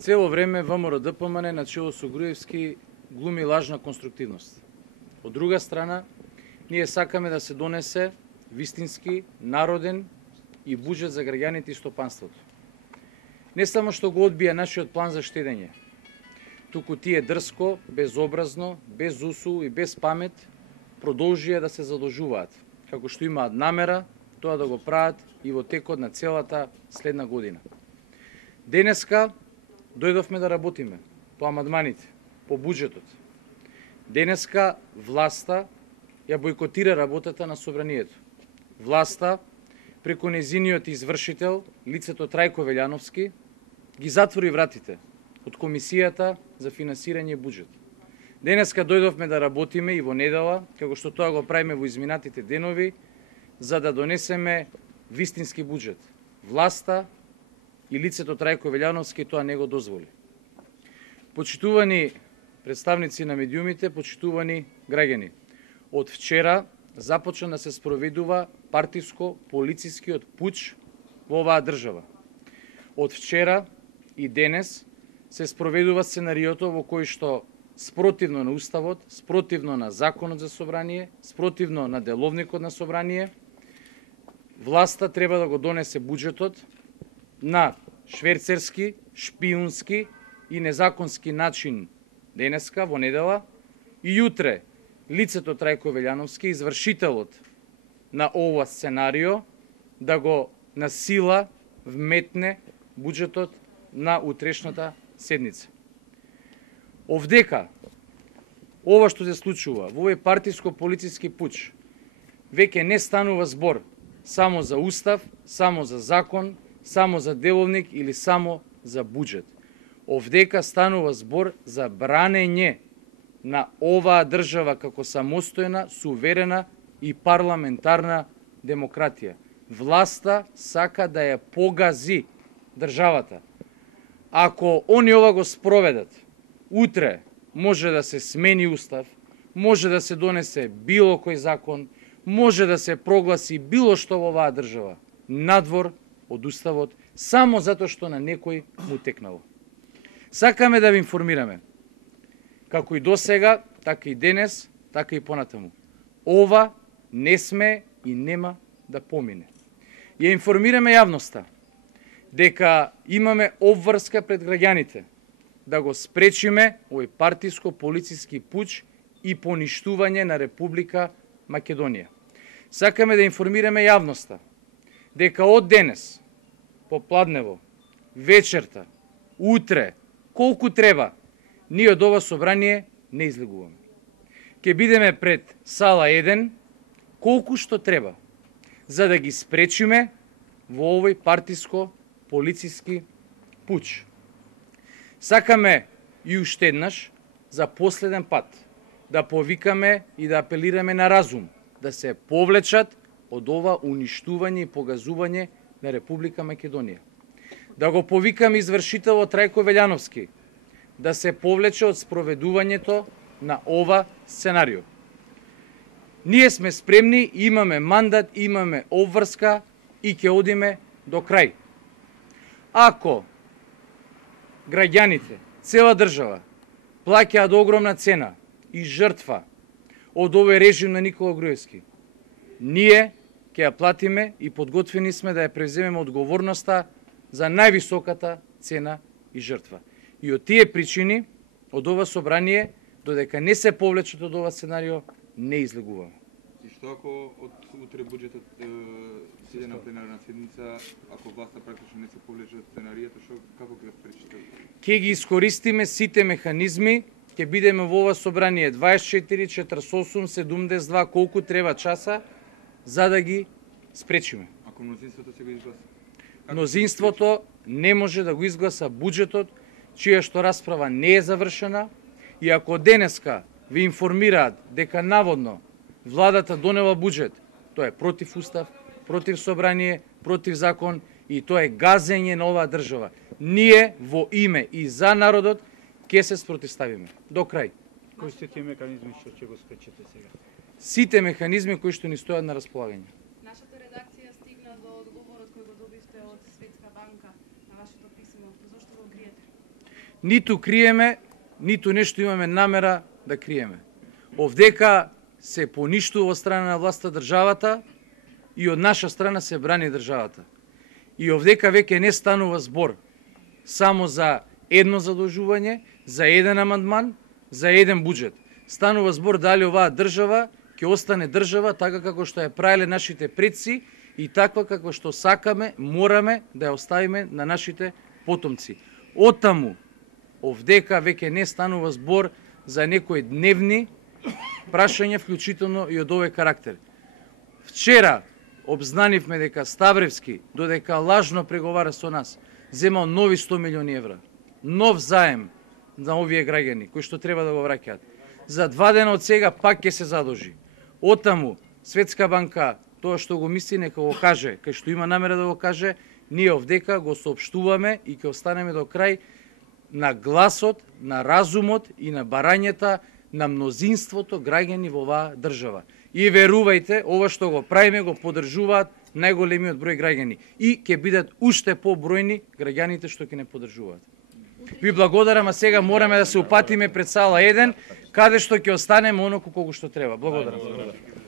Цело време ВМРО-ДПМН начело со Груевски глуми лажна конструктивност. Од друга страна, ние сакаме да се донесе вистински, народен и буџет за граѓаните и стопанството. Не само што го одбија нашиот план за штедење, туку тие дрско, безобразно, без усул и без памет продолжија да се задолжуваат, како што имаат намера тоа да го прават и во текот на целата следна година. Денеска дојдовме да работиме по амандманите, по буџетот. Денеска власта ја бойкотира работата на собранието. Власта, преку незиниот извршител, лицето Трајко Велјановски, ги затвори вратите од Комисијата за финансирање и буџет. Денеска дојдовме да работиме и во недела, како што тоа го правиме во изминатите денови, за да донесеме вистински буџет. Власта и лицето Трајко Велјановски тоа не го дозволи. Почитувани представници на медиумите, почитувани граѓани, од вчера започна да се спроведува партиско-полицискиот пуч во оваа држава. Од вчера и денес се спроведува сценариото во кој што спротивно на Уставот, спротивно на Законот за собрание, спротивно на Деловникот на собрание, власта треба да го донесе буџетот на шверцерски, шпиунски и незаконски начин денеска, во недела, и јутре лицето Трајко Велјановски, извршителот на ова сценарио, да го насила вметне буџетот на утрешната седница. Овдека, ова што се случува во овој партиско-полициски пуч, веќе не станува збор само за Устав, само за закон, само за деловник или само за буџет. Овдека станува збор за бранење на оваа држава како самостојна, суверена и парламентарна демократија. Власта сака да ја погази државата. Ако они ова го спроведат, утре може да се смени Устав, може да се донесе било кој закон, може да се прогласи било што во оваа држава надвор од Уставот, само затоа што на некој му текнало. Сакаме да ви информираме, како и досега, така и денес, така и понатаму. Ова не сме и нема да помине. Ја информираме јавноста дека имаме обврска пред граѓаните да го спречиме овој партиско-полициски пуч и поништување на Република Македонија. Сакаме да информираме јавноста дека од денес, попладнево, вечерта, утре, колку треба, ние од ова собрание не излегуваме. Ке бидеме пред сала 1, колку што треба, за да ги спречиме во овој партиско-полициски пуч. Сакаме и уште еднаш, за последен пат, да повикаме и да апелираме на разум, да се повлечат од ова уништување и погазување на Република Македонија. Да го повикаме извршителот Трајко Велјановски да се повлече од спроведувањето на ова сценарио. Ние сме спремни, имаме мандат, имаме обврска и ќе одиме до крај. Ако граѓаните, цела држава, плаќаат огромна цена и жртва од овој режим на Никола Груевски, ние ќе ја платиме и подготвени сме да ја преземеме одговорноста за највисоката цена и жртва. И од тие причини, од ова собрание, додека не се повлечат од ова сценарио, не излегуваме. И што ако од утре буџетот седе на пленарна седница, ако власта практично не се повлече од сценаријата, како ќе го спречите? Ќе ги искористиме сите механизми, ќе бидеме во ова собрание 24, 48, 72, колку треба часа, за да ги спречиме. Ако мнозинството се го изгласа? Мнозинството не може да го изгласа буџетот, чија што расправа не е завршена, и ако денеска ви информираат дека наводно владата донела буџет, тоа е против Устав, против собрание, против закон и тоа е газење на оваа држава. Ние во име и за народот ќе се спротивставиме до крај. Кои се тие механизми што ќе го спречите сега? Сите механизми кои што ни стојат на располагање. Нашата редакција стигна до одговорот кој го добивте од Светска банка на вашето писмо. Зошто го криете? ниту криеме, ниту нешто имаме намера да криеме. Овдека се поништува од страна на власта државата и од наша страна се брани државата. И овдека веќе не станува збор само за едно задолжување, за еден амандман, за еден буџет. Станува збор дали оваа држава ќе остане држава така како што ја правеле нашите предци и таква како што сакаме, мораме да ја оставиме на нашите потомци. Оттаму, овдека веќе не станува збор за некои дневни прашања, вклучително и од овој карактер. Вчера обзнанивме дека Ставревски, додека лажно преговара со нас, земал нови 100 милиони евра. Нов заем на овие граѓани, кои што треба да го враќаат. За 2 дена од сега пак ќе се задолжи. Оттаму, Светска банка, тоа што го мисли, нека го каже, кај што има намера да го каже, ние овдека го соопштуваме и ќе останеме до крај на гласот, на разумот и на барањата на мнозинството граѓани во оваа држава. И верувајте, ова што го правиме го поддржуваат најголемиот број граѓани и ќе бидат уште побројни граѓаните што ќе не поддржуваат. Ви благодарам, а сега мораме да се упатиме пред сала 1, каде што ќе останеме оноку колку што треба. Благодарам.